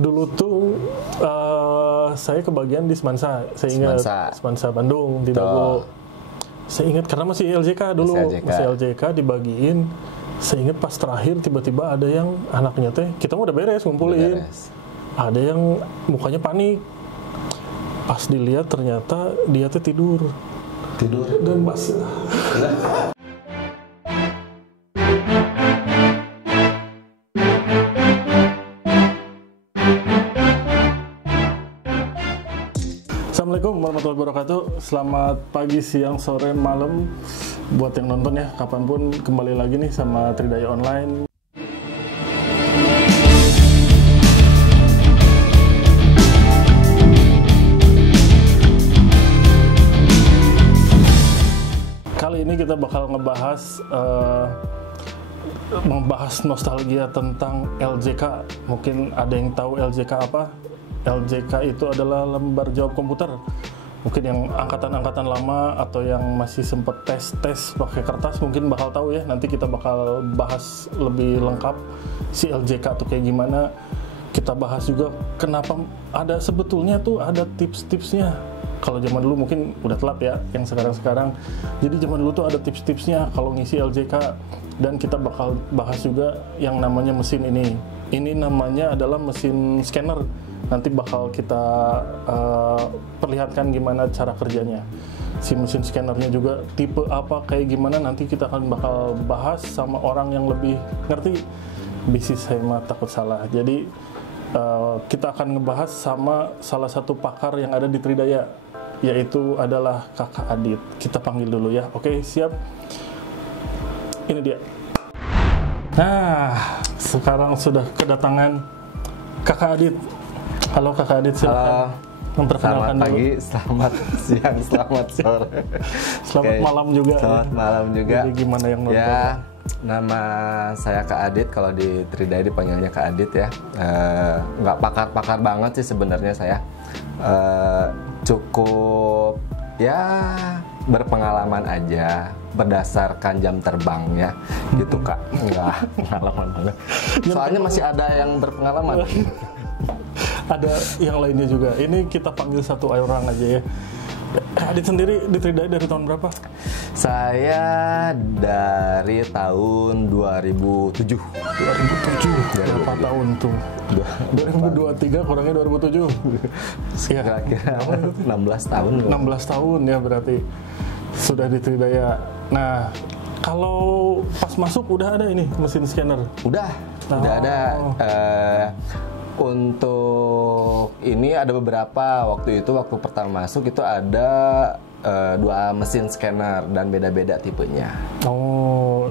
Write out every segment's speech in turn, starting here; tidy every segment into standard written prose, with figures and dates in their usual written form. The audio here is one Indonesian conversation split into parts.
Dulu tuh saya kebagian di Semansa, saya ingat Semansa Bandung di Dago. Saya ingat karena masih LJK dulu, masih LJK dibagiin. Saya ingat pas terakhir tiba-tiba ada yang anaknya teh, kita udah beres ngumpulin. Ada yang mukanya panik. Pas dilihat ternyata dia teh tidur dan basah. Assalamualaikum warahmatullahi wabarakatuh. Selamat pagi, siang, sore, malam buat yang nonton ya, kapanpun. Kembali lagi nih sama Tridaya Online. Kali ini kita bakal membahas nostalgia tentang LJK. Mungkin ada yang tahu LJK apa? LJK itu adalah lembar jawab komputer. Mungkin yang angkatan-angkatan lama atau yang masih sempet tes pakai kertas mungkin bakal tahu ya. Nanti kita bakal bahas lebih lengkap si LJK tuh kayak gimana. Kita bahas juga kenapa sebetulnya tuh ada tips-tipsnya. Kalau zaman dulu mungkin udah telat ya, yang sekarang-sekarang. Jadi zaman dulu tuh ada tips-tipsnya kalau ngisi LJK. Dan kita bakal bahas juga yang namanya mesin ini. Ini namanya adalah mesin scanner. Nanti bakal kita perlihatkan gimana cara kerjanya. Si mesin scannernya juga tipe apa, kayak gimana, nanti kita akan bakal bahas sama orang yang lebih ngerti. Bisnis saya mah takut salah. Jadi kita akan ngebahas sama salah satu pakar yang ada di Tridaya, yaitu adalah Kakak Adit. Kita panggil dulu ya. Oke, siap? Ini dia. Nah, sekarang sudah kedatangan Kakak Adit. Halo Kakak Adit, silakan memperkenalkan dulu. Selamat pagi, dulu. selamat siang, selamat sore. Selamat malam juga. Selamat malam juga. Jadi gimana yang nonton? Ya, nama saya Kak Adit, kalau di Tridaya dipanggilnya Kak Adit ya. Nggak pakar-pakar banget sih sebenarnya saya. Cukup ya berpengalaman aja berdasarkan jam terbang ya, gitu Kak. Nggak pengalaman banget. Soalnya masih ada yang berpengalaman. Ada yang lainnya juga. Ini kita panggil satu orang aja ya. Adit sendiri di Tridaya dari tahun berapa? Saya dari tahun 2007. 2007? Berapa tahun tuh? 2023 kurangnya 2007. Kira-kira 16 tahun. 16 tahun ya berarti sudah di Tridaya. Nah, kalau pas masuk udah ada ini mesin scanner? Udah ada. Untuk ini ada beberapa, waktu pertama masuk itu ada 2 mesin scanner dan beda-beda tipenya. Oh,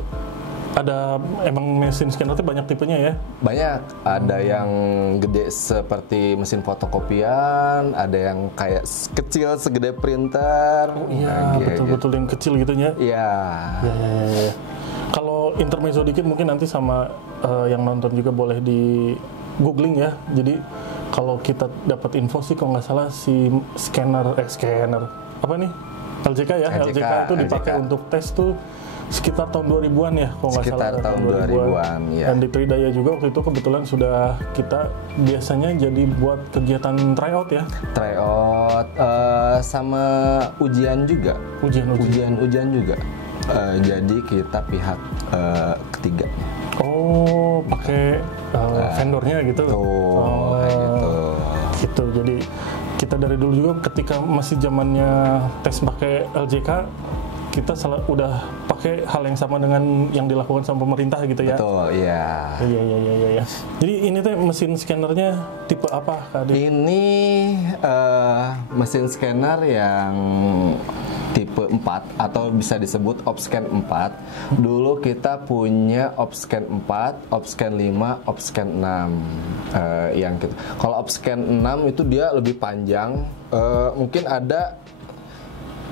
ada emang mesin scanner itu banyak tipenya ya? Banyak, ada yang gede seperti mesin fotokopian, ada yang kayak kecil segede printer. Oh iya, betul-betul yang kecil gitu ya? Iya. Ya. Kalau intermezzo dikit mungkin nanti sama yang nonton juga boleh di googling ya. Jadi kalau kita dapat info sih kalau nggak salah si scanner apa nih? LJK ya. LJK itu dipakai untuk tes tuh sekitar tahun 2000-an ya kalau nggak salah. Sekitar tahun 2000-an ya. Dan di Tridaya juga waktu itu kebetulan sudah kita biasanya jadi buat kegiatan tryout ya. Tryout sama ujian juga. Ujian juga. Jadi kita pihak ketiga. Oh, pakai vendornya gitu. Gitu. Jadi kita dari dulu juga ketika masih zamannya tes pakai LJK, kita udah pakai hal yang sama dengan yang dilakukan sama pemerintah gitu ya. Betul, iya. Iya. Jadi ini tuh mesin scannernya tipe apa, Kak Adit? Ini mesin scanner yang tipe 4 atau bisa disebut Opscan 4. Dulu kita punya Opscan 4, Opscan 5, Opscan 6. Yang gitu. Kalau Opscan 6 itu dia lebih panjang, mungkin ada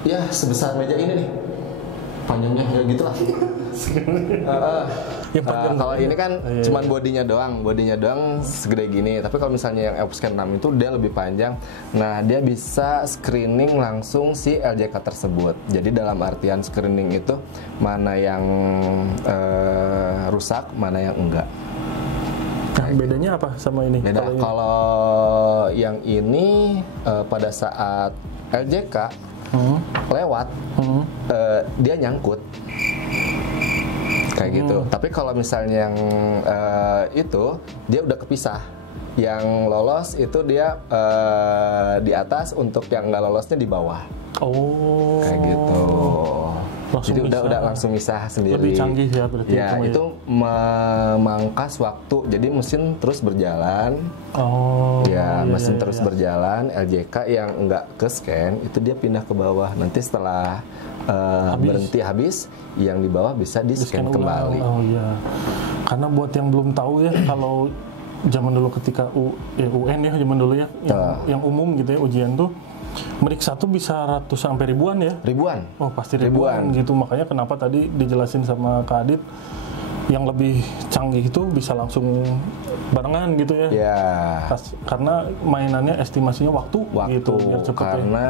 ya sebesar meja ini nih. Panjangnya kayak gitu lah. Kalau ini kan cuman bodinya doang segede gini. Tapi kalau misalnya yang Opscan 6 itu dia lebih panjang. Nah, dia bisa screening langsung si LJK tersebut. Jadi dalam artian screening itu mana yang rusak, mana yang enggak. Nah, bedanya apa sama ini? Beda. Kalau ini? Kalau yang ini pada saat LJK lewat, dia nyangkut kayak gitu. Tapi kalau misalnya yang itu dia udah kepisah. Yang lolos itu dia di atas, untuk yang nggak lolosnya di bawah. Oh. Kayak gitu. Langsung Jadi bisa. udah langsung misah sendiri. Lebih canggih ya berarti. Ya, itu memangkas waktu. Jadi mesin terus berjalan. Oh. Ya, iya, mesin iya, terus iya. berjalan. LJK yang nggak ke scan itu dia pindah ke bawah. Nanti setelah berhenti habis, yang di bawah bisa di scan Di-scan kembali. ulang. Oh iya. Karena buat yang belum tahu ya, kalau zaman dulu ketika UN ya, zaman dulu ya, yang umum gitu ya, ujian tuh meriksa tuh bisa ratus sampai ribuan ya. Ribuan. Oh pasti ribuan gitu, makanya kenapa tadi dijelasin sama Kak Adit yang lebih canggih itu bisa langsung barengan gitu ya. Ya. Karena mainannya estimasinya waktu gitu biar cepet ya. Karena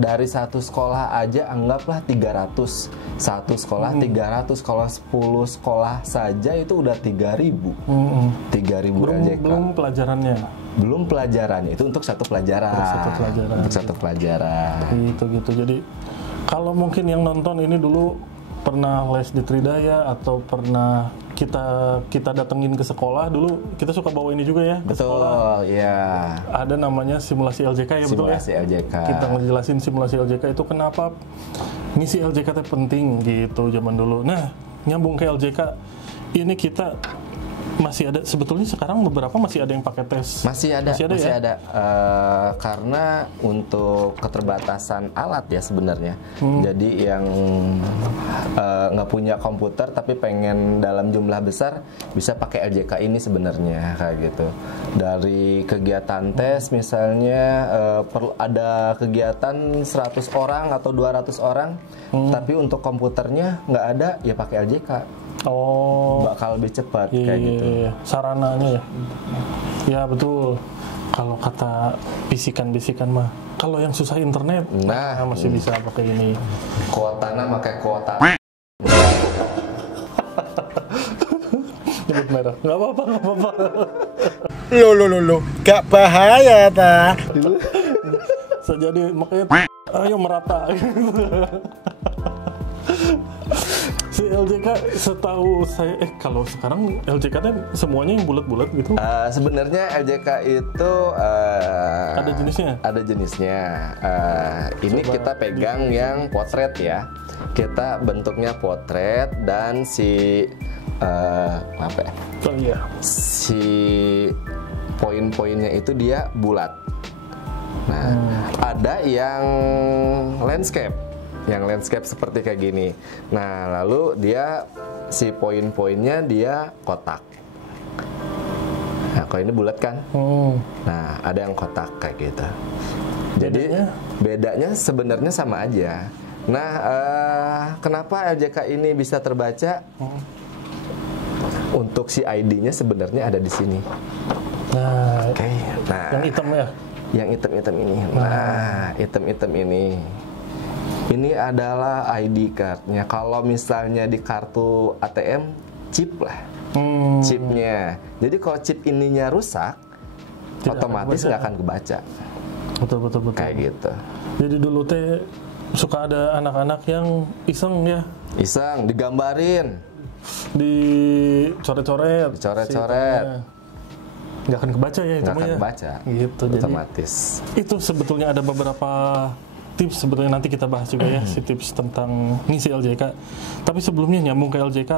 dari satu sekolah aja anggaplah 300. Satu sekolah 300, kalau 10 sekolah saja itu udah 3.000. 3.000 LJK. Belum pelajarannya. Belum pelajarannya, itu untuk satu pelajaran. Untuk satu pelajaran. Gitu. Jadi kalau mungkin yang nonton ini dulu pernah les di Tridaya atau pernah kita datengin ke sekolah dulu, kita suka bawa ini juga ya ke sekolah. Betul, ya. Ada namanya simulasi LJK ya, betul ya? Simulasi LJK. Kita ngejelasin simulasi LJK itu kenapa ngisi LJK itu penting gitu zaman dulu. Nah, nyambung ke LJK, ini kita masih ada, sebetulnya sekarang beberapa masih ada yang pakai tes. Masih ada. Ya? Karena untuk keterbatasan alat ya sebenarnya. Jadi yang nggak punya komputer tapi pengen dalam jumlah besar bisa pakai LJK ini sebenarnya kayak gitu. Dari kegiatan tes misalnya perlu ada kegiatan 100 orang atau 200 orang, tapi untuk komputernya nggak ada, ya pakai LJK. Oh, bakal lebih cepat kayak gitu. Sarananya ya. Ya betul. Kalau kata bisikan-bisikan mah, kalau yang susah internet, masih bisa pakai ini. Kuotana pakai kuota. Nyebut merah. Nggak apa-apa. Lo, gak bahaya ta? Jadi makanya ayo merata. Si LJK setahu saya, kalau sekarang LJK kan semuanya yang bulat-bulat gitu. Sebenarnya LJK itu Ada jenisnya? Ada jenisnya. Ini Coba kita pegang yang potret ya. Kita bentuknya potret dan si apa ya? Oh iya. Si poin-poinnya itu dia bulat. Nah, ada yang landscape. Yang landscape seperti kayak gini. Nah, lalu dia si poin-poinnya dia kotak. Nah, kalau ini bulat kan? Nah, ada yang kotak kayak gitu. Jadi bedanya sebenarnya sama aja. Nah, kenapa LJK ini bisa terbaca? Untuk si ID-nya sebenarnya ada di sini. Nah, Oke. Nah, yang hitam ya. Yang hitam-hitam ini. Nah, hitam-hitam ini. Ini adalah ID card-nya. Kalau misalnya di kartu ATM, chip lah. Chipnya. Jadi kalau chip ininya rusak, otomatis nggak akan kebaca. Betul. Kayak gitu. Jadi dulu teh suka ada anak-anak yang iseng ya. Iseng, digambarin. Dicoret-coret. Dicoret-coret. Nggak akan kebaca ya itu Nggak akan ya. kebaca. Gitu. Otomatis. Jadi itu sebetulnya ada beberapa tips, sebetulnya nanti kita bahas juga ya si tips tentang ngisi LJK. Tapi sebelumnya nyambung ke LJK,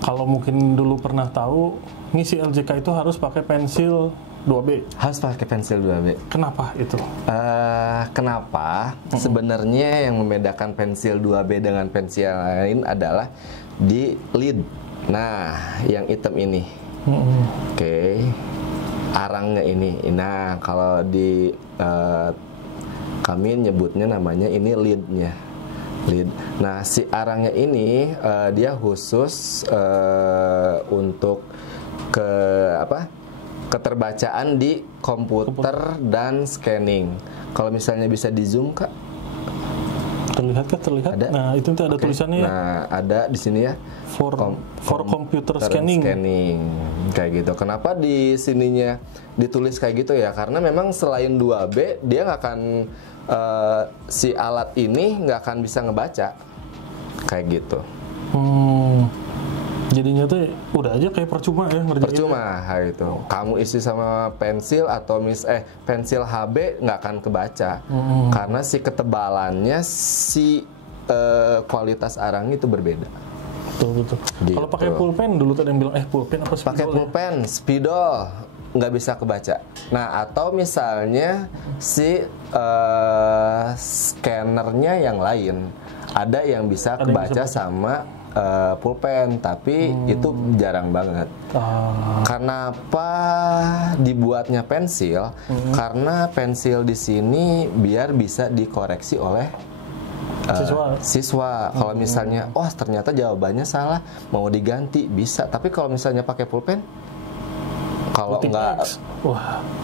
kalau mungkin dulu pernah tahu ngisi LJK itu harus pakai pensil 2B. Harus pakai pensil 2B. Kenapa itu? Kenapa? Sebenarnya yang membedakan pensil 2B dengan pensil lain adalah di lid. Nah, yang hitam ini. Oke. Arangnya ini. Nah, kalau di kami nyebutnya namanya ini lead-nya. Lead. Nah, si arangnya ini dia khusus untuk keterbacaan di komputer dan scanning. Kalau misalnya bisa di zoom, Kak. Terlihat. Ada? Nah, itu nanti ada Oke. tulisannya ya. Nah, ada di sini ya. For computer scanning. Kayak gitu. Kenapa di sininya ditulis kayak gitu ya? Karena memang selain 2B dia nggak akan si alat ini nggak akan bisa ngebaca kayak gitu. Jadinya tuh udah aja kayak percuma ya ngerjain. Percuma kayak gitu. Kamu isi sama pensil atau pensil HB nggak akan kebaca karena si ketebalannya si kualitas arang itu berbeda. Betul. Gitu. Kalau pakai pulpen dulu tadi yang bilang pulpen apa spidol? Pakai pulpen, spidol nggak bisa kebaca. Nah, atau misalnya si scannernya yang lain ada yang bisa kebaca sama pulpen, tapi itu jarang banget. Kenapa dibuatnya pensil? Karena pensil di sini biar bisa dikoreksi oleh siswa. Kalau misalnya, ternyata jawabannya salah, mau diganti bisa. Tapi kalau misalnya pakai pulpen, kalau nggak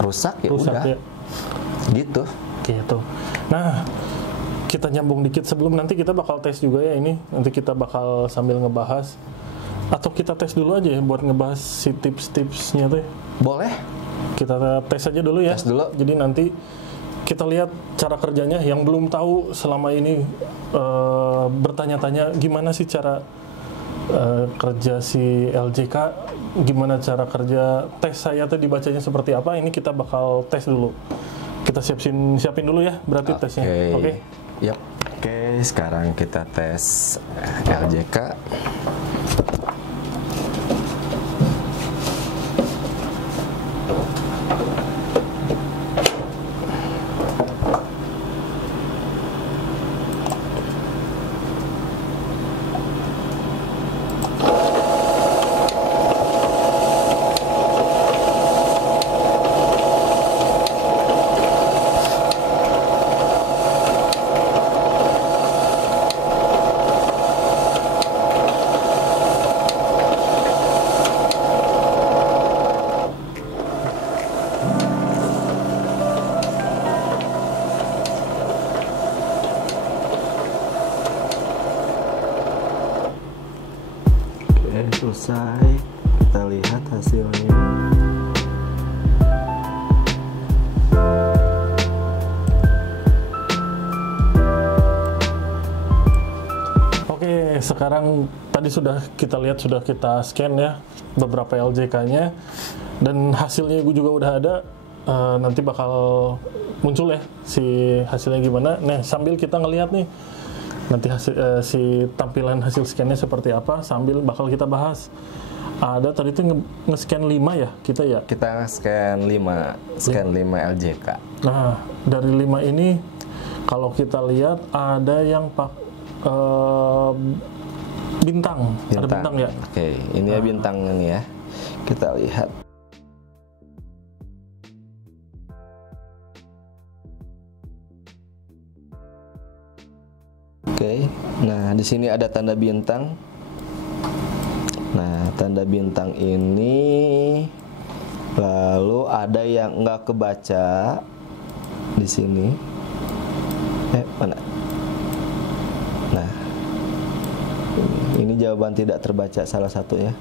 rusak ya udah. Ya. Gitu. Nah, kita nyambung dikit sebelum nanti kita bakal tes juga ya ini. Nanti kita bakal sambil ngebahas. Atau kita tes dulu aja ya buat ngebahas si tips-tipsnya tuh. Boleh. Kita tes aja dulu ya. Tes dulu. Jadi nanti kita lihat cara kerjanya. Yang belum tahu selama ini bertanya-tanya gimana sih cara kerja si LJK, gimana cara kerja tes saya tuh dibacanya seperti apa. Ini kita bakal tes dulu. Kita siapin dulu ya berarti tesnya. Oke. Yap. Oke, sekarang kita tes LJK. Selesai, kita lihat hasilnya. Oke, sekarang tadi sudah kita lihat, sudah kita scan ya beberapa LJK-nya dan hasilnya gue juga udah ada. Nanti bakal muncul ya si hasilnya gimana. Nah, sambil kita ngelihat nih nanti si tampilan hasil scan-nya seperti apa, sambil bakal kita bahas. Ada tadi itu nge-scan 5 ya kita ya? Kita scan 5 LJK. Nah, dari 5 ini kalau kita lihat ada yang bintang. Ada bintang ya? Oke, ini ya bintangnya nih ya. Kita lihat. Oke, nah di sini ada tanda bintang. Nah, tanda bintang ini, lalu ada yang nggak kebaca di sini. Mana? Nah, ini jawaban tidak terbaca salah satunya.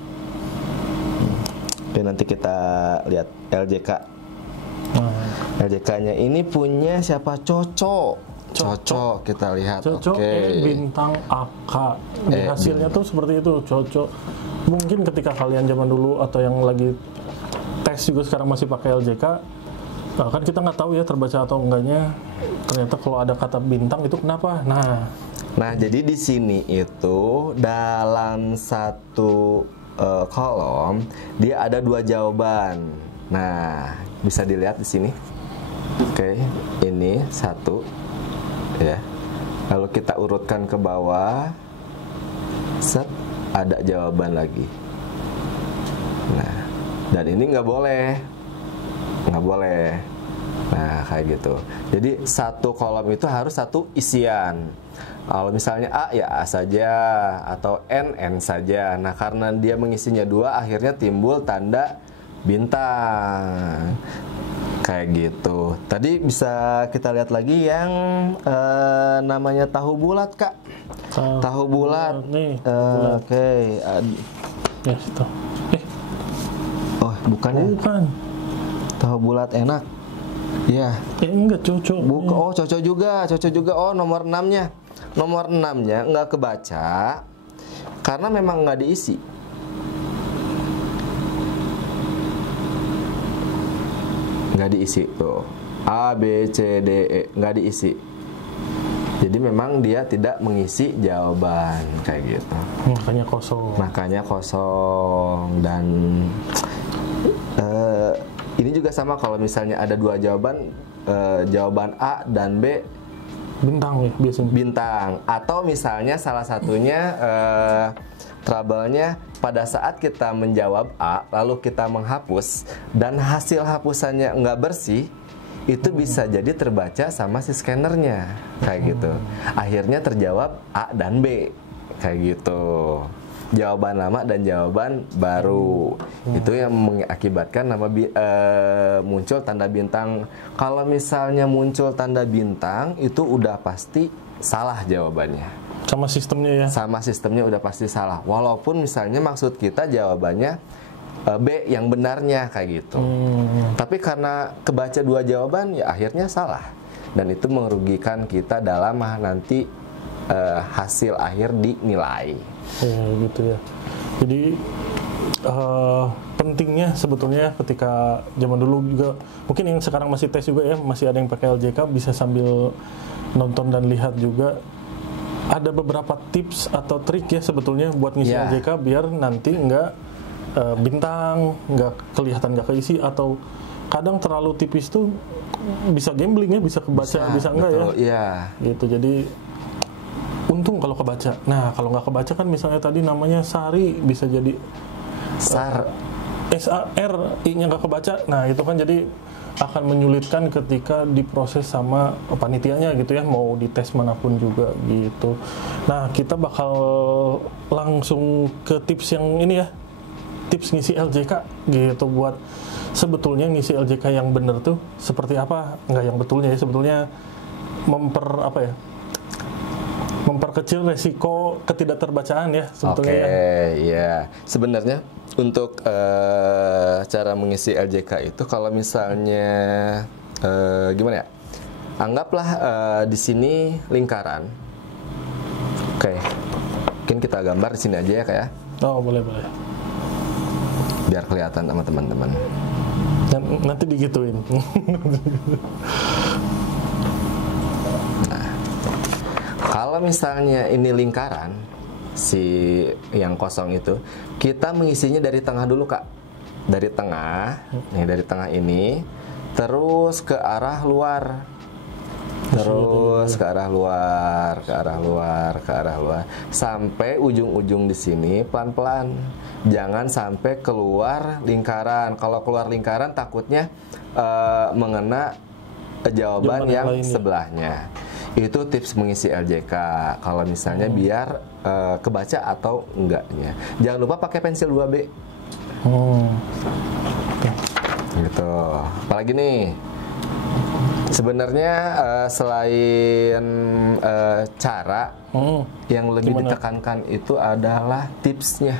Oke, nanti kita lihat LJK. LJK-nya ini punya siapa? Cocok, kita lihat. Cocok bintang AK. Di hasilnya tuh seperti itu, cocok. Mungkin ketika kalian zaman dulu atau yang lagi tes juga sekarang masih pakai LJK, kan kita nggak tahu ya terbaca atau enggaknya. Ternyata kalau ada kata bintang itu kenapa? Nah, jadi di sini itu dalam satu kolom dia ada 2 jawaban. Nah, bisa dilihat di sini. Oke, ini 1. Ya, lalu kita urutkan ke bawah, ada jawaban lagi. Nah, dan ini nggak boleh. Nah, kayak gitu. Jadi satu kolom itu harus satu isian. Kalau misalnya A ya A saja, atau N saja. Nah, karena dia mengisinya 2, akhirnya timbul tanda bintang. Kayak gitu. Tadi bisa kita lihat lagi yang namanya tahu bulat, Kak. Tahu bulat. Nih. Oke. Ya, situ. Oh, bukan ya? Bukan. Tahu bulat enak. Iya. Enggak cocok. Oh, cocok juga. Oh, nomor 6-nya. Nomor 6-nya nggak kebaca karena memang nggak diisi. Nggak diisi tuh. A, B, C, D, E nggak diisi. Jadi memang dia tidak mengisi jawaban kayak gitu. Makanya kosong dan ini juga sama kalau misalnya ada dua jawaban, jawaban A dan B bintang ya biasanya. Bintang atau misalnya salah satunya trouble-nya pada saat kita menjawab A lalu kita menghapus dan hasil hapusannya nggak bersih, itu bisa jadi terbaca sama si scannernya kayak gitu. Akhirnya terjawab A dan B kayak gitu. Jawaban lama dan jawaban baru. Itu yang mengakibatkan muncul tanda bintang. Kalau misalnya muncul tanda bintang itu udah pasti salah jawabannya. Sama sistemnya ya? Sama sistemnya udah pasti salah. Walaupun misalnya maksud kita jawabannya B yang benarnya kayak gitu. Tapi karena kebaca dua jawaban ya akhirnya salah. Dan itu merugikan kita dalam nanti hasil akhir dinilai. Ya gitu ya. Jadi pentingnya sebetulnya ketika zaman dulu juga, mungkin yang sekarang masih tes juga ya, masih ada yang pakai LJK, bisa sambil nonton dan lihat juga. Ada beberapa tips atau trik ya sebetulnya buat ngisi LJK biar nanti nggak bintang, nggak kelihatan nggak keisi, atau kadang terlalu tipis tuh bisa gambling ya, bisa kebaca, bisa enggak betul, ya. Gitu. Jadi untung kalau kebaca. Nah, kalau nggak kebaca kan misalnya tadi namanya Sari bisa jadi SAR I-nya nggak kebaca. Nah, itu kan jadi akan menyulitkan ketika diproses sama panitianya gitu ya, mau dites manapun juga gitu. Nah, kita bakal langsung ke tips yang ini ya. Tips ngisi LJK gitu, buat sebetulnya ngisi LJK yang bener tuh seperti apa? Nggak yang betulnya ya, sebetulnya memperkecil resiko ketidakterbacaan ya sebetulnya. Ya. Sebenarnya untuk cara mengisi LJK itu kalau misalnya gimana ya? Anggaplah di sini lingkaran. Oke. Mungkin kita gambar di sini aja ya, Kak ya. Oh, boleh. Biar kelihatan sama teman-teman. Nanti digituin. Kalau misalnya ini lingkaran, si yang kosong itu, kita mengisinya dari tengah dulu, Kak. Dari tengah, nih dari tengah ini, terus ke arah luar. Terus ke arah luar, sampai ujung-ujung di sini pelan-pelan. Jangan sampai keluar lingkaran. Kalau keluar lingkaran takutnya mengena jawaban yang sebelahnya. Itu tips mengisi LJK. Kalau misalnya biar kebaca atau enggaknya. Jangan lupa pakai pensil 2B. Gitu. Apalagi nih? Sebenarnya selain cara yang lebih ditekankan itu adalah tipsnya.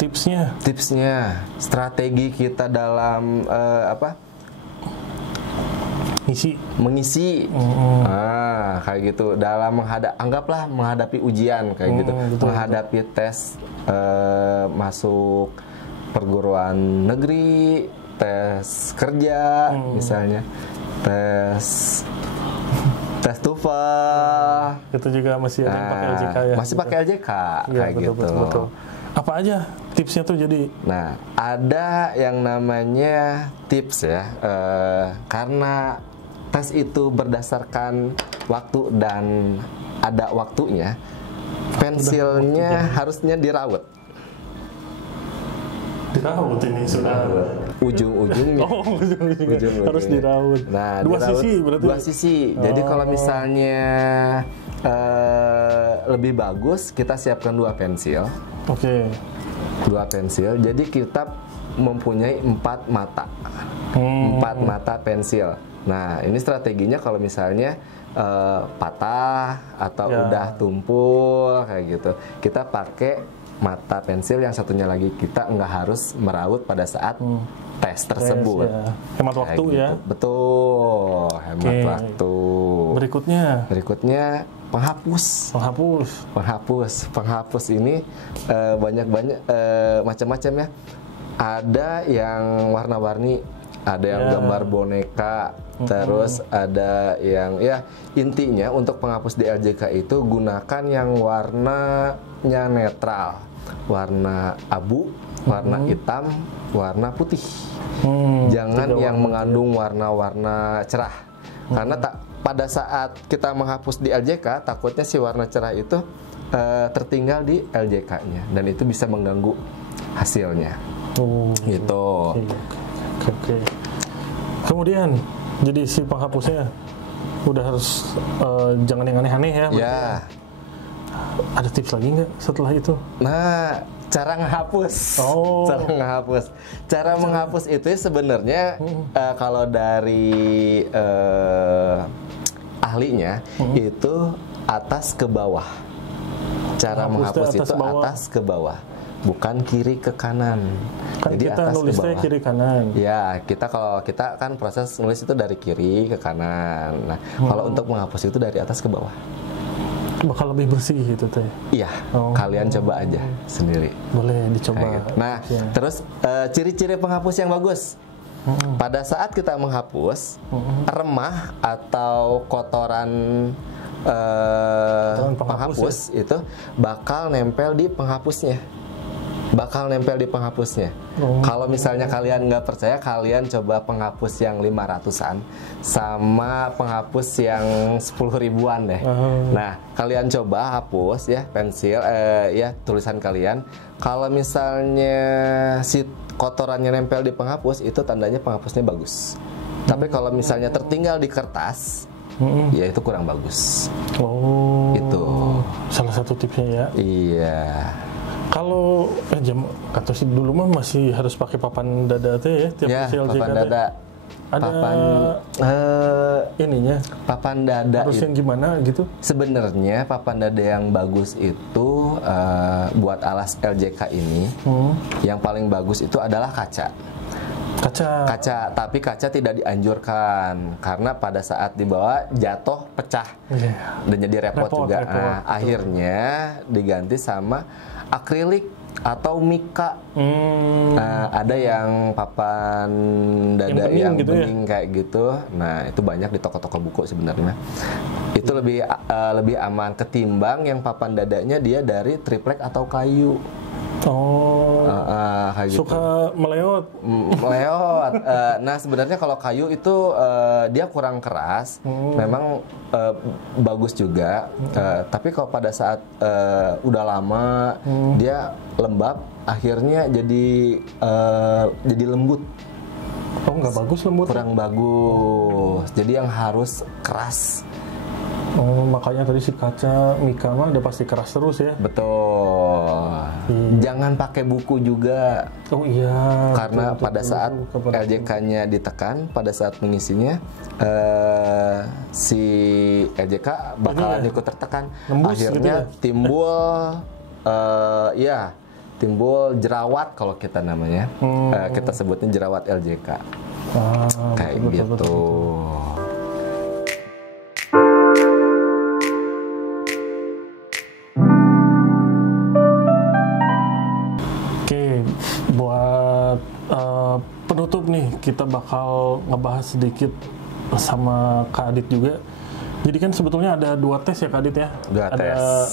Tipsnya. Strategi kita dalam mengisi kayak gitu dalam anggaplah menghadapi ujian kayak gitu, menghadapi tes masuk perguruan negeri, tes kerja misalnya, tes TOEFL. Itu juga masih ada yang pakai LJK ya. Masih pakai LJK kayak betul, gitu. Betul. Apa aja tipsnya tuh jadi? Nah, ada yang namanya tips ya, karena tes itu berdasarkan waktu dan ada waktunya, pensilnya harusnya dirawat. Dirawat ini sudah. Ujung-ujungnya. Ujung-ujungnya. Harus dirawat. Nah, dua dirawat, sisi berarti. Dua sisi. Jadi kalau misalnya lebih bagus kita siapkan 2 pensil. Oke. 2 pensil. Jadi kita mempunyai 4 mata. 4 mata pensil. Nah, ini strateginya kalau misalnya patah atau udah tumpul kayak gitu, kita pakai mata pensil yang satunya lagi, kita nggak harus meraut pada saat tes tersebut. Hemat waktu gitu. ya. Betul, hemat waktu. Berikutnya penghapus. Penghapus ini banyak macam-macam ya. Ada yang warna-warni, ada yang gambar boneka, terus ada yang intinya untuk penghapus di LJK itu gunakan yang warnanya netral, warna abu, warna hitam, warna putih. Jangan yang mengandung warna-warna cerah, karena pada saat kita menghapus di LJK takutnya si warna cerah itu tertinggal di LJK-nya dan itu bisa mengganggu hasilnya. Gitu. Oke. Kemudian jadi si penghapusnya udah harus jangan yang aneh-aneh ya. Ya. Ada tips lagi nggak setelah itu? Nah, cara menghapus. Cara menghapus itu sebenarnya kalau dari ahlinya itu atas ke bawah. Cara menghapus itu atas ke bawah, bukan kiri ke kanan. Kan jadi kita atas nulisnya ke bawah. kiri kanan. Ya, kalau kita kan proses nulis itu dari kiri ke kanan. Nah, kalau untuk menghapus itu dari atas ke bawah. Bakal lebih bersih gitu teh. Iya, kalian coba aja sendiri. Boleh dicoba. Gitu. Nah, terus ciri-ciri penghapus yang bagus. Pada saat kita menghapus, remah atau kotoran penghapus itu bakal nempel di penghapusnya. Kalau misalnya kalian nggak percaya, kalian coba penghapus yang 500-an sama penghapus yang 10 ribuan deh. Nah, kalian coba hapus ya pensil tulisan kalian. Kalau misalnya si kotorannya nempel di penghapus, itu tandanya penghapusnya bagus. Tapi kalau misalnya tertinggal di kertas, ya itu kurang bagus. Itu salah satu tipsnya ya. Iya. Kalau kata sih dulu mah masih harus pakai papan dada teh ya tiap papan dada. Ada ininya. Papan dada harus yang gimana gitu? Sebenarnya papan dada yang bagus itu buat alas LJK ini yang paling bagus itu adalah kaca, tapi kaca tidak dianjurkan karena pada saat dibawa jatuh pecah dan jadi repot juga. Akhirnya diganti sama akrilik atau mika. Ada yang papan dada yang bening kayak gitu. Nah, itu banyak di toko-toko buku sebenarnya. Itu lebih aman ketimbang yang papan dadanya dia dari triplek atau kayu. Gitu. Suka meleot. Nah, sebenarnya kalau kayu itu dia kurang keras, memang bagus juga. Tapi kalau pada saat udah lama dia lembab, akhirnya jadi lembut. Nggak bagus lembut. Kurang bagus. Jadi yang harus keras. Makanya tadi si kaca mika mah udah pasti keras terus ya. Betul. Jangan pakai buku juga. Karena pada saat LJK-nya ditekan, pada saat mengisinya si LJK bakalan ikut tertekan. Akhirnya timbul timbul jerawat kalau kita namanya. Kita sebutnya jerawat LJK. Kayak gitu. Betul. Penutup nih, kita bakal ngebahas sedikit sama Kak Adit juga. Jadi kan sebetulnya ada 2 tes ya Kak Adit ya. Ada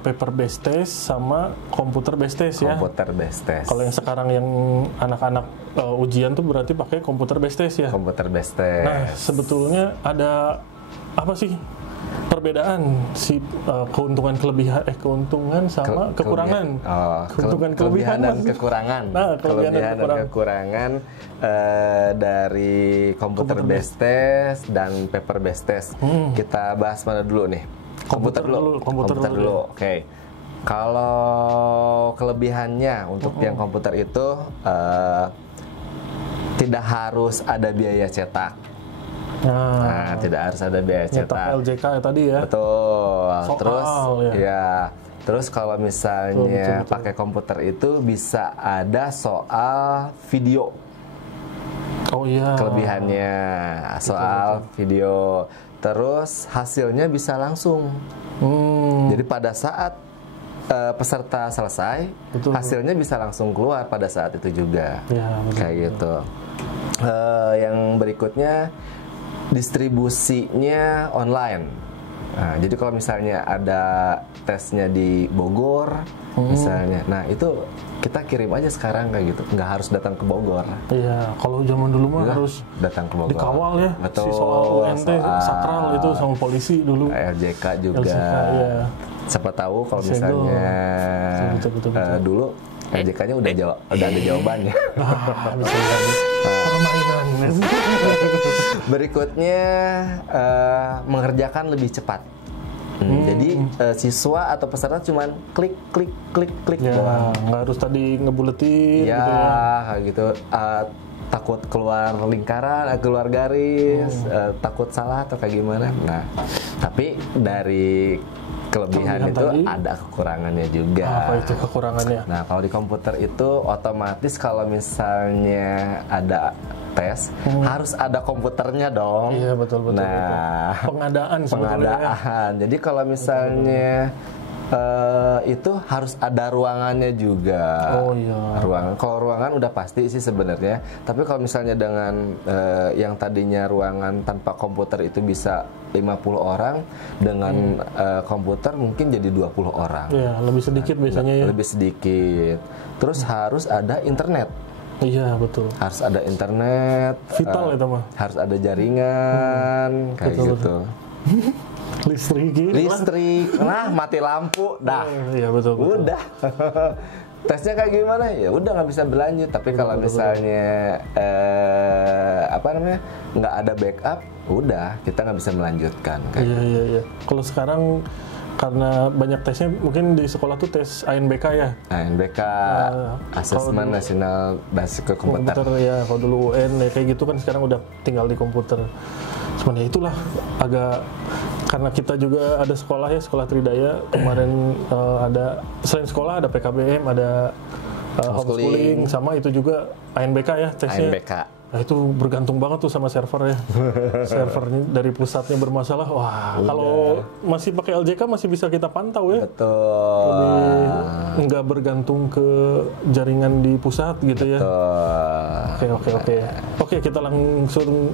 paper based test sama computer based test ya. Kalau yang sekarang yang anak-anak ujian tuh berarti pakai computer based test ya. Nah, sebetulnya ada apa sih perbedaan si keuntungan sama kekurangan? Kelebihan dan kekurangan. Kekurangan dari computer based test dan paper based test. Kita bahas mana dulu nih? Komputer dulu. Oke. Kalau kelebihannya untuk yang komputer itu tidak harus ada biaya cetak. Nah, tidak harus ada biaya Nyetak cetak. LJK ya tadi ya. Betul. Soal, Terus ya. Terus kalau misalnya Betul. pakai komputer itu bisa ada soal video. Oh iya. Kelebihannya soal video. Terus hasilnya bisa langsung. Jadi pada saat peserta selesai, Betul. hasilnya bisa langsung keluar pada saat itu juga. Ya, betul. Kayak gitu. Yang berikutnya distribusinya online. Nah, jadi kalau misalnya ada tesnya di Bogor, misalnya, nah itu kita kirim aja sekarang kayak gitu, nggak harus datang ke Bogor. Iya, kalau zaman dulu mah harus Datang ke Bogor. dikawal ya. Betul. Si soal UNT sakral itu sama polisi dulu. LJK juga. LJK, iya. Siapa tahu kalau Segel. misalnya Betul. dulu LJK-nya udah ada jawabannya. Bisa jadi permainan. Berikutnya mengerjakan lebih cepat. Jadi siswa atau peserta cuman klik Ya, doang. nggak harus tadi ngebuletin Ya, gitu ya. kayak gitu. Takut keluar lingkaran, keluar garis, takut salah atau kayak gimana. Nah, tapi dari kelebihan itu tadi, ada kekurangannya juga. Apa itu kekurangannya? Nah, kalau di komputer itu otomatis kalau misalnya ada tes, harus ada komputernya dong. Iya, betul. Nah, Pengadaan sebetulnya ya. pengadaan. Jadi kalau misalnya itu harus ada ruangannya juga. Oh iya. Ruangan. Kalau ruangan udah pasti sih sebenarnya. Tapi kalau misalnya dengan yang tadinya ruangan tanpa komputer itu bisa 50 orang, dengan komputer mungkin jadi 20 orang. Iya, lebih sedikit biasanya ya. Lebih sedikit. Terus harus ada internet. Iya, betul. Harus ada internet. Vital itu mah. Harus ada jaringan kayak Betul, gitu. Listrik gitu. Listrik, nah mati lampu, dah. Iya, betul. Udah. Tesnya kayak gimana? Ya udah nggak bisa berlanjut. Tapi kalau misalnya nggak ada backup, udah kita nggak bisa melanjutkan. Iya. Kalau sekarang karena banyak tesnya, mungkin di sekolah tuh tes ANBK ya. ANBK, Asesmen Nasional Basic Komputer. Ya, kalau dulu UN ya kayak gitu kan, sekarang udah tinggal di komputer. Cuman ya itulah agak, karena kita juga ada sekolah ya, sekolah Tridaya kemarin ada, selain sekolah ada PKBM, ada homeschooling, sama itu juga ANBK ya tesnya. ANBK. Nah itu bergantung banget tuh sama server ya. Servernya dari pusatnya bermasalah. Wah, kalau masih pakai LJK masih bisa kita pantau ya. Betul. Lebih nggak bergantung ke jaringan di pusat gitu ya. Oke. Oke, kita langsung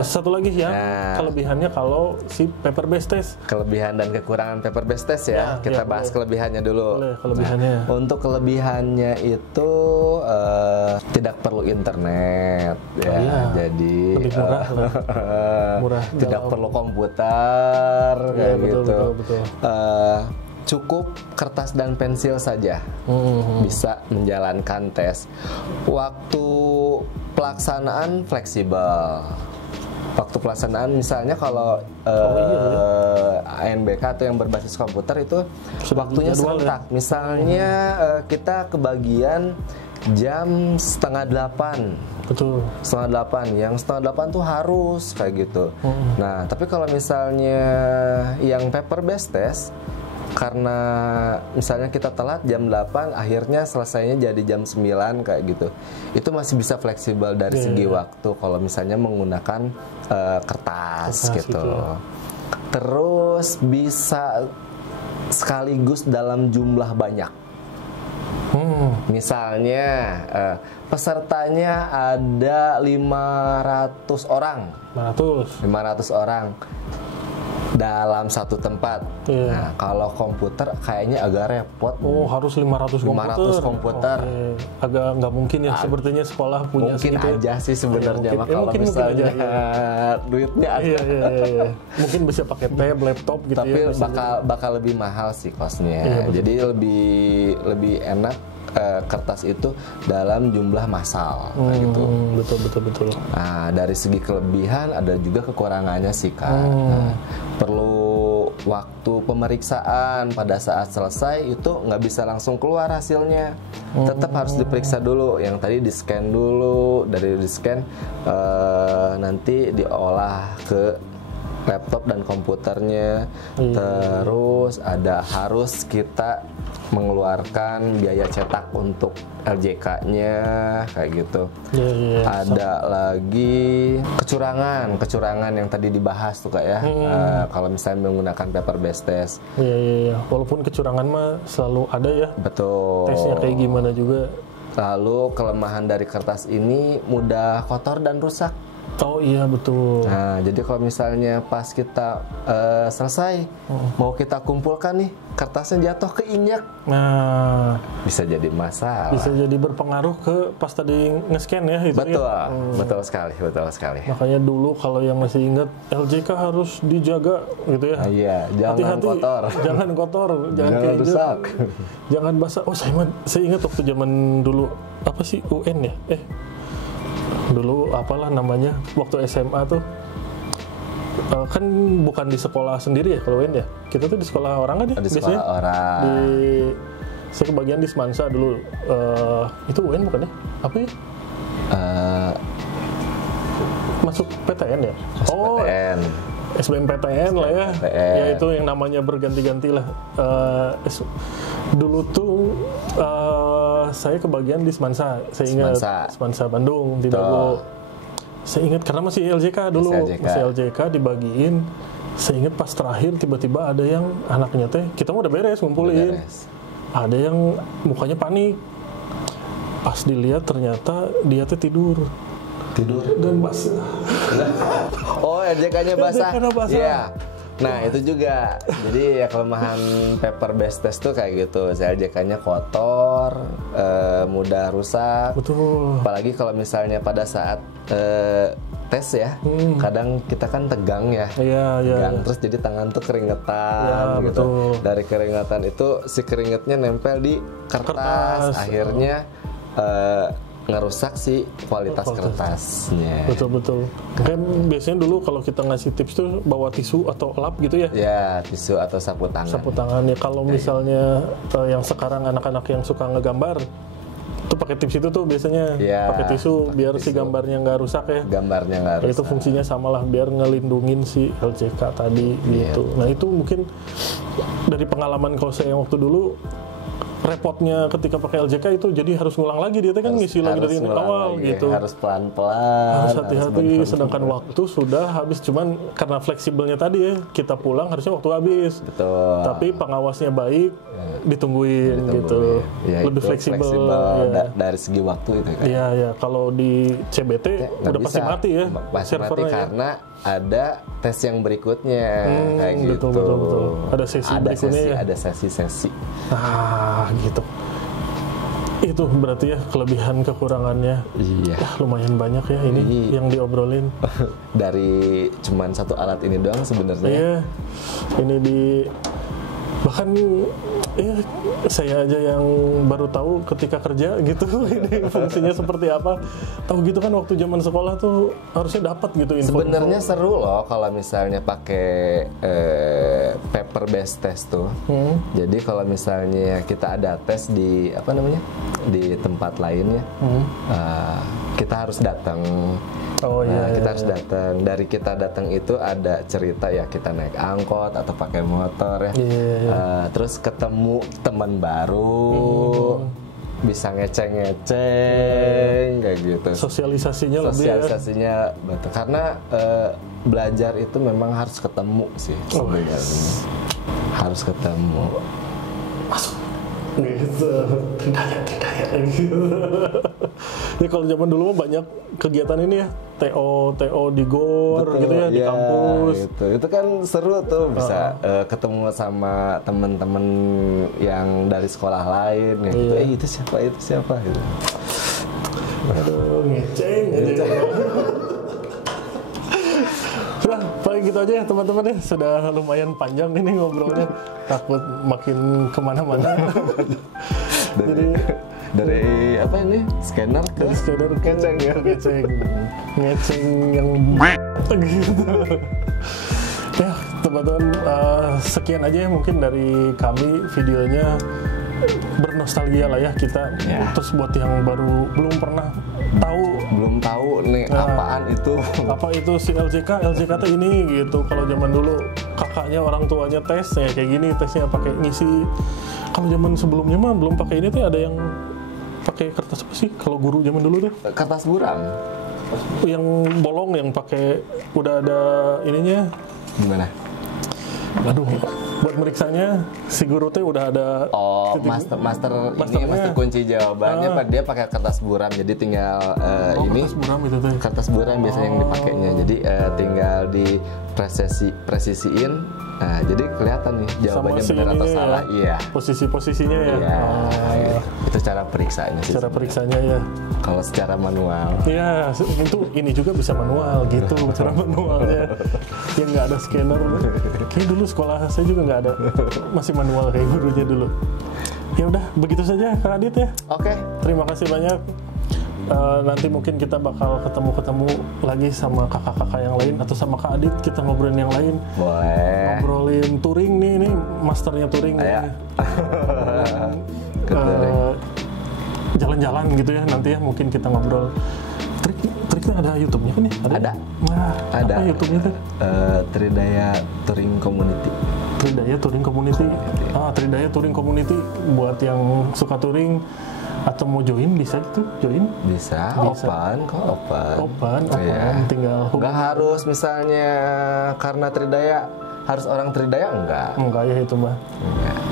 satu lagi ya. Kelebihannya kalau si paper based test. Kelebihan dan kekurangan paper based test ya. Kita bahas kelebihannya dulu. Boleh, kelebihannya. Nah, untuk kelebihannya itu tidak perlu internet. Ya, jadi lebih murah tidak perlu komputer kayak gitu. Betul. Cukup kertas dan pensil saja bisa menjalankan tes. Waktu pelaksanaan fleksibel. Waktu pelaksanaan misalnya kalau ANBK atau yang berbasis komputer itu waktunya serentak. Ya? Misalnya kita kebagian jam 7:30. Betul. 7:30. Yang 7:30 tuh harus kayak gitu. Nah, tapi kalau misalnya yang paper based test, karena misalnya kita telat jam 8, akhirnya selesainya jadi jam 9 kayak gitu. Itu masih bisa fleksibel dari segi waktu kalau misalnya menggunakan kertas gitu. Terus bisa sekaligus dalam jumlah banyak. Misalnya pesertanya ada 500 orang. 500 orang dalam satu tempat. Nah, kalau komputer kayaknya agak repot. Oh, harus 500 komputer. Agak nggak mungkin ya, sepertinya sekolah punya mungkin segitu. aja sih sebenarnya kalau mungkin misalnya aja, duitnya ada. Iya. Mungkin bisa pakai tab, laptop gitu. Tapi ya, bakal lebih mahal sih kosnya. Jadi lebih enak kertas itu dalam jumlah massal gitu. Betul. Nah, dari segi kelebihan ada juga kekurangannya sih Kak. Nah, perlu waktu pemeriksaan pada saat selesai itu nggak bisa langsung keluar hasilnya, tetap harus diperiksa dulu. Yang tadi di scan dulu, dari di scan nanti diolah ke laptop dan komputernya, terus harus kita mengeluarkan biaya cetak untuk LJK-nya kayak gitu. Ada lagi kecurangan yang tadi dibahas tuh Kak ya. Kalau misalnya menggunakan paper based test. Walaupun kecurangan mah selalu ada ya. Betul. Tesnya kayak gimana juga. Lalu kelemahan dari kertas ini mudah kotor dan rusak. Oh iya betul. Nah, jadi kalau misalnya pas kita selesai, mau kita kumpulkan nih, kertasnya jatuh keinjak. Nah, bisa jadi masalah. Bisa jadi berpengaruh ke pas tadi nge-scan ya itu. Betul, ya? betul sekali. Makanya dulu kalau yang masih ingat LJK harus dijaga gitu ya. Iya, jangan hati-hati, kotor. Jangan kotor, jangan rusak. Jangan basah. Oh, saya ingat waktu zaman dulu apa sih UN ya? Dulu apalah namanya waktu SMA tuh kan bukan di sekolah sendiri ya kalau ya, kita tuh di sekolah orang kan ya di biasanya sekolah orang. saya kebagian di Semansa dulu. Itu UN bukan ya, apa ya, masuk PTN ya. PTN. SBMPTN lah ya. Ya itu yang namanya berganti-ganti lah. Dulu tuh saya kebagian di Semansa, saya ingat Semansa Bandung di Dago. Saya ingat karena masih LJK dulu, masih LJK dibagiin. Saya ingat pas terakhir tiba-tiba ada yang anaknya teh, kita udah beres ngumpulin. Ada yang mukanya panik. Pas dilihat ternyata dia teh tidur dan basah. Oh, LJK-nya basah. Iya. Nah, itu juga. Jadi ya kelemahan paper based test tuh kayak gitu. LJK-nya kotor, mudah rusak. Betul. Apalagi kalau misalnya pada saat tes ya, kadang kita kan tegang ya. Tegang, terus jadi tangan tuh keringetan gitu. Betul. Dari keringetan itu si keringetnya nempel di kertas. Akhirnya ngerusak si kualitas kertasnya. Betul. Kan biasanya dulu kalau kita ngasih tips tuh bawa tisu atau lap gitu ya. Ya, tisu atau sapu tangan. Sapu tangan ya. Kalau misalnya yang sekarang anak-anak yang suka ngegambar, tuh pakai tips itu tuh biasanya pakai tisu biar si gambarnya nggak rusak ya. Gambarnya nggak rusak. Itu fungsinya samalah biar ngelindungin si LJK tadi gitu. Nah itu mungkin dari pengalaman kalau saya waktu dulu, repotnya ketika pakai LJK itu jadi harus ngulang lagi, dia kan ngisi lagi dari awal gitu. Harus pelan-pelan. Harus hati-hati, sedangkan waktu sudah habis. Cuman karena fleksibelnya tadi ya, kita pulang harusnya waktu habis. Betul. Tapi pengawasnya baik, ditungguin gitu. Ya, lebih fleksibel dari segi waktu itu kan. Iya. Kalau di CBT udah pasti mati ya. Pasti mati karena ada tes yang berikutnya kayak gitu. Betul. Ada sesi berikutnya ya. Ada sesi-sesi. Gitu. Itu berarti ya kelebihan kekurangannya. Iya. Lumayan banyak ya ini yang diobrolin. Dari cuman satu alat ini doang sebenarnya. Iya. Ini bahkan saya aja yang baru tahu ketika kerja gitu ini fungsinya seperti apa. Tahu gitu kan waktu zaman sekolah tuh harusnya dapat gitu info. Sebenarnya seru loh kalau misalnya pakai paper based test tuh. Jadi kalau misalnya kita ada tes di di tempat lainnya, kita harus datang. Kita harus datang. Dari kita datang itu ada cerita ya, kita naik angkot atau pakai motor ya. Terus ketemu teman baru, bisa ngeceng kayak gitu. Sosialisasinya betul. Karena belajar itu memang harus ketemu sih sebenarnya. Harus ketemu. Masuk. Gitu. Tidak ya gitu. Ya kalau zaman dulu mah banyak kegiatan ini ya, TO di GOR. Betul, gitu ya, di kampus. Gitu. Itu kan seru tuh, bisa ketemu sama teman-teman yang dari sekolah lain gitu. Itu siapa gitu. Aduh, ngeceng aja. Sudah, paling gitu aja ya teman-teman ya. Sudah lumayan panjang ini ngobrolnya. Takut makin kemana-mana. Dari apa ini? Scanner ke ngeceng ya. Ngeceng yang gitu. Ya, teman-teman, sekian aja ya mungkin dari kami videonya, bernostalgia lah ya kita. Terus buat yang baru belum tahu nih apaan itu apa itu si LJK tuh ini gitu. Kalau zaman dulu kakaknya orang tuanya tes ya kayak gini, tesnya pakai ngisi. Kalau zaman sebelumnya mah belum pakai ini tuh, ada yang pakai kertas apa sih kalau guru zaman dulu tuh? Kertas buram Yang bolong, yang pakai udah ada ininya. gimana? Aduh, buat meriksanya si guru teh udah ada. Oh, master kunci jawabannya. Dia pakai kertas buram, jadi tinggal ini kertas buram itu tuh. Kertas buram biasanya yang dipakainya. Jadi tinggal di presisiin. Nah, jadi kelihatan nih jawabannya benar atau salah. Iya. Posisi-posisinya ya. Iya. Itu cara periksanya sih. Cara periksanya ya. Kalau secara manual. Iya, itu ini juga bisa manual gitu, cara manualnya. Yang nggak ada scanner. Kayak dulu sekolah saya juga nggak ada, masih manual kayak gurunya dulu. Ya udah, begitu saja Kak Adit ya. Oke. Terima kasih banyak. Nanti mungkin kita bakal ketemu lagi sama kakak-kakak yang lain atau sama Kak Adit, kita ngobrolin yang lain. Boleh. Ngobrolin touring nih, ini masternya touring. Jalan-jalan gitu ya nanti ya, mungkin kita ngobrol. Triknya ada YouTube-nya kan nih? Ada. Nah, ada. Apa YouTube-nya tuh? Tridaya Touring Community. Tridaya Touring Community. Tridaya Touring Community buat yang suka touring atau mau join bisa gitu, join? Bisa. Open. Ya. Tinggal nggak harus misalnya karena Tridaya harus orang Tridaya, enggak ya itu mah.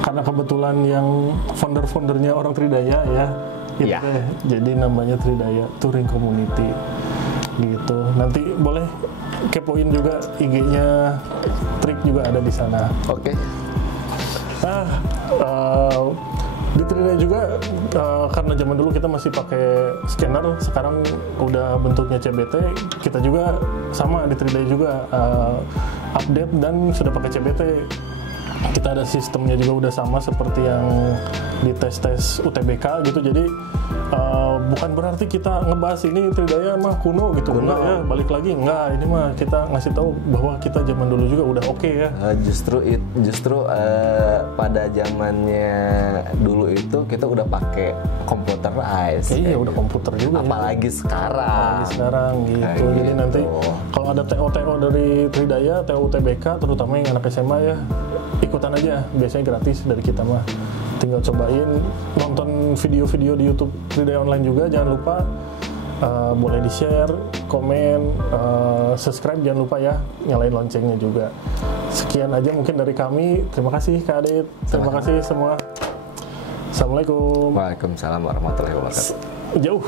Karena kebetulan yang founder-foundernya orang Tridaya ya. Gitu deh. Jadi namanya Tridaya Touring Community. Gitu. Nanti boleh kepoin juga IG-nya, Trik juga ada di sana. Oke. Di Tridaya juga karena zaman dulu kita masih pakai scanner, sekarang udah bentuknya CBT. Kita juga sama di Tridaya juga update dan sudah pakai CBT. Kita ada sistemnya juga udah sama seperti yang di tes UTBK gitu. Jadi bukan berarti kita ngebahas ini Tridaya mah kuno gitu. Enggak ya, balik lagi enggak. Ini mah kita ngasih tahu bahwa kita zaman dulu juga udah oke ya. Justru pada zamannya dulu itu kita udah pakai computerized. Iya, udah komputer juga. Apalagi sekarang gitu. Jadi nanti kalau ada TO dari Tridaya, TO UTBK terutama yang anak SMA ya, ikutan aja. Biasanya gratis dari kita mah. Tinggal cobain, nonton video-video di YouTube Tridaya Online juga, jangan lupa boleh di-share, komen, subscribe, jangan lupa ya, nyalain loncengnya juga. Sekian aja mungkin dari kami. Terima kasih Kak Adit, terima kasih semua. Assalamualaikum. Waalaikumsalam warahmatullahi wabarakatuh. Jauh.